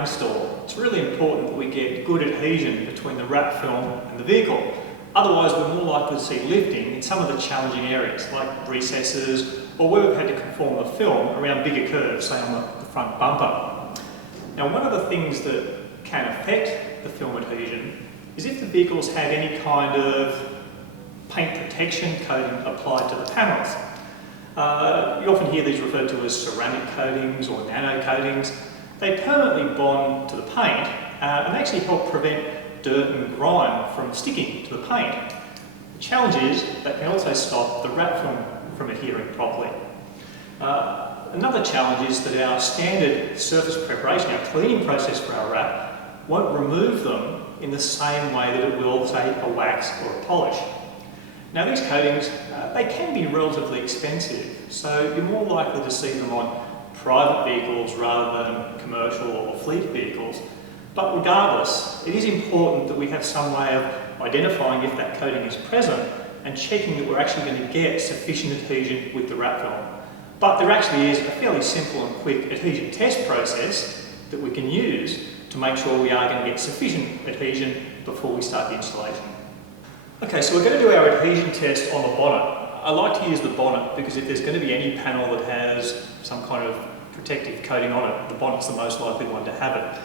install, it's really important that we get good adhesion between the wrap film and the vehicle. Otherwise, we're more likely to see lifting in some of the challenging areas, like recesses, or where we've had to conform the film around bigger curves, say on the front bumper. Now, one of the things that can affect the film adhesion is if the vehicles have any kind of paint protection coating applied to the panels. You often hear these referred to as ceramic coatings or nano coatings. They permanently bond to the paint and actually help prevent dirt and grime from sticking to the paint. The challenge is they can also stop the wrap film from adhering properly. Another challenge is that our standard surface preparation, our cleaning process for our wrap, won't remove them in the same way that it will, say, a wax or a polish. Now, these coatings, they can be relatively expensive, so you're more likely to see them on private vehicles rather than commercial or fleet vehicles. But regardless, it is important that we have some way of identifying if that coating is present and checking that we're actually going to get sufficient adhesion with the wrap film. But there actually is a fairly simple and quick adhesion test process that we can use to make sure we are going to get sufficient adhesion before we start the installation. Okay, so we're going to do our adhesion test on the bonnet. I like to use the bonnet because if there's going to be any panel that has some kind of protective coating on it, the bonnet's the most likely one to have it.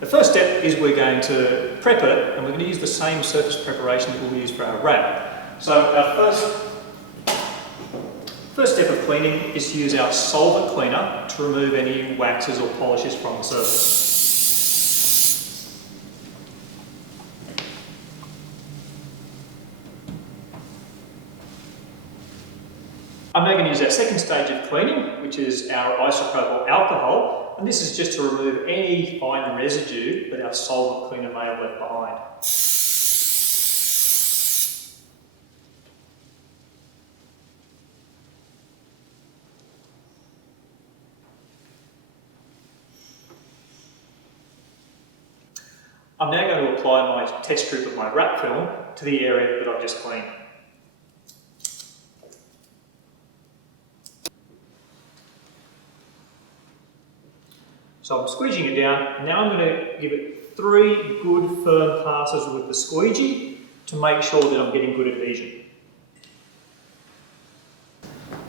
The first step is we're going to prep it, and we're going to use the same surface preparation that we'll use for our wrap. So our first step of cleaning is to use our solvent cleaner to remove any waxes or polishes from the surface. I'm now going to use our second stage of cleaning, which is our isopropyl alcohol, and this is just to remove any fine residue that our solvent cleaner may have left behind. I'm now going to apply my test strip of my wrap film to the area that I've just cleaned. So I'm squeegeeing it down, and now I'm going to give it 3 good firm passes with the squeegee to make sure that I'm getting good adhesion.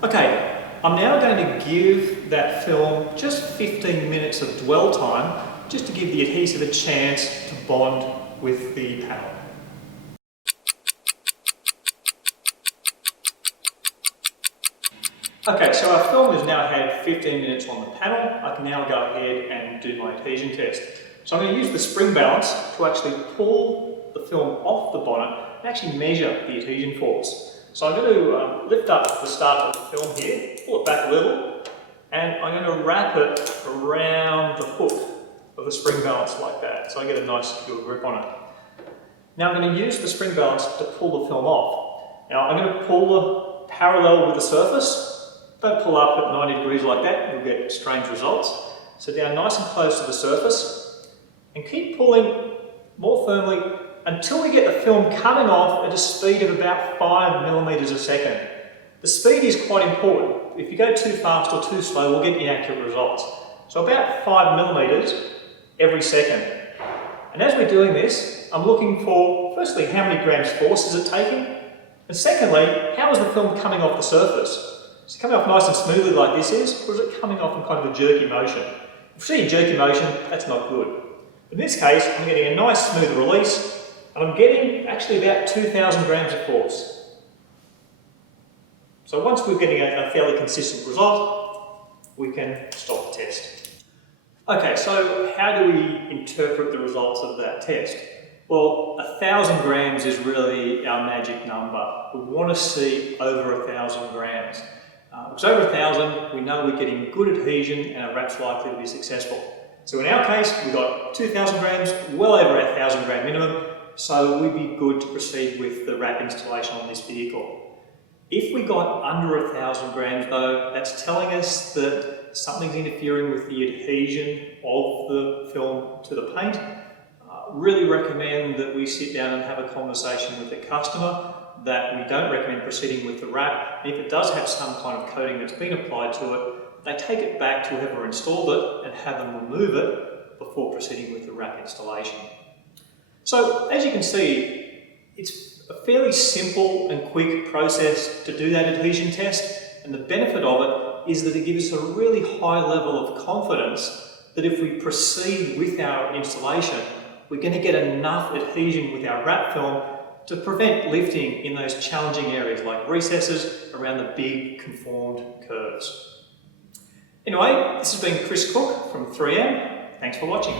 Okay, I'm now going to give that film just 15 minutes of dwell time just to give the adhesive a chance to bond with the panel. Okay, so our film has now had 15 minutes on the panel. I can now go ahead and do my adhesion test. So I'm going to use the spring balance to actually pull the film off the bonnet and actually measure the adhesion force. So I'm going to lift up the start of the film here, pull it back a little, and I'm going to wrap it around the hook of the spring balance like that, so I get a nice secure grip on it. Now I'm going to use the spring balance to pull the film off. Now I'm going to pull parallel with the surface. Don't pull up at 90 degrees like that, you'll get strange results. So down nice and close to the surface, and keep pulling more firmly until we get the film coming off at a speed of about 5 millimeters a second. The speed is quite important. If you go too fast or too slow, we'll get inaccurate results. So about 5 millimeters every second. And as we're doing this, I'm looking for, firstly, how many grams force is it taking? And secondly, how is the film coming off the surface? Is it coming off nice and smoothly like this is, or is it coming off in kind of a jerky motion? If you see a jerky motion, that's not good. In this case, I'm getting a nice smooth release, and I'm getting actually about 2,000 grams of force. So once we're getting a fairly consistent result, we can stop the test. Okay, so how do we interpret the results of that test? Well, 1,000 grams is really our magic number. We want to see over 1,000 grams. If it's over 1,000, we know we're getting good adhesion and our wrap's likely to be successful. So in our case, we've got 2,000 grams, well over our 1,000 gram minimum, so we'd be good to proceed with the wrap installation on this vehicle. If we got under 1,000 grams though, that's telling us that something's interfering with the adhesion of the film to the paint. Really recommend that we sit down and have a conversation with the customer that we don't recommend proceeding with the wrap. And if it does have some kind of coating that's been applied to it, they take it back to whoever installed it and have them remove it before proceeding with the wrap installation. So as you can see, it's a fairly simple and quick process to do that adhesion test, and the benefit of it is that it gives us a really high level of confidence that if we proceed with our installation, we're going to get enough adhesion with our wrap film to prevent lifting in those challenging areas like recesses around the big conformed curves. Anyway, this has been Chris Cook from 3M. Thanks for watching.